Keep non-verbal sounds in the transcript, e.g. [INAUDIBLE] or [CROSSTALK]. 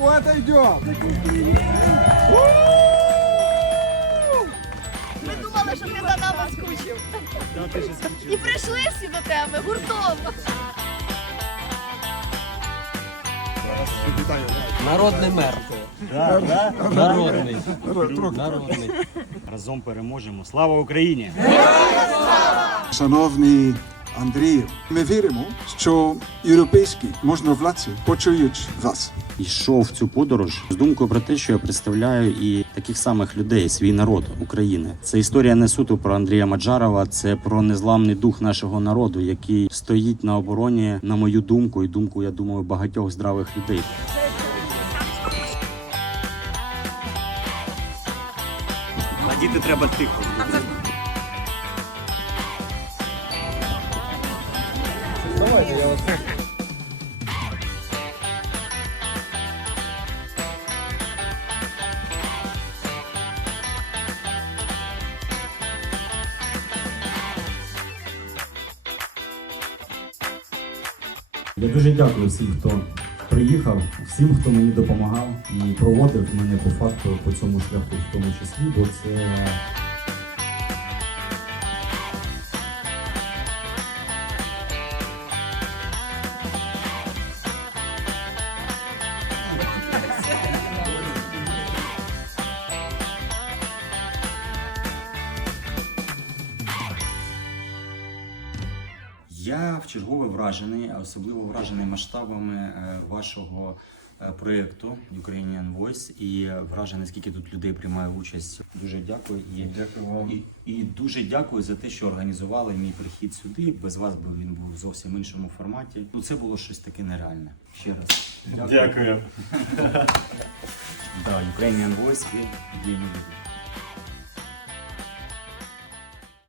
Йдемо. Ми думали, що ти за нами скучив. І прийшли всі до тебе гуртом. Народний мер. Народний. Народний. Разом переможемо. Слава Україні! Шановний Андрію, ми віримо, що європейські можновладці почують вас. Йшов в цю подорож з думкою про те, що я представляю і таких самих людей, свій народ України. Це історія не суто про Андрія Маджарова, це про незламний дух нашого народу, який стоїть на обороні, на мою думку, і думку, я думаю, багатьох здравих людей. А діти треба тихо. Я дуже дякую всім, хто приїхав, всім, хто мені допомагав і проводив мене по факту по цьому шляху, в тому числі, бо це Я вчергове вражений, особливо вражений масштабами е, вашого е, проєкту Ukrainian Voice і вражений, скільки тут людей приймає участь. Дуже дякую і, і, і дуже дякую за те, що організували мій прихід сюди. Без вас би він був в зовсім іншому форматі. Ну це було щось таке нереальне. Ще раз. Дякую. Дякую. [LAUGHS] Да, Ukrainian Voice є люди.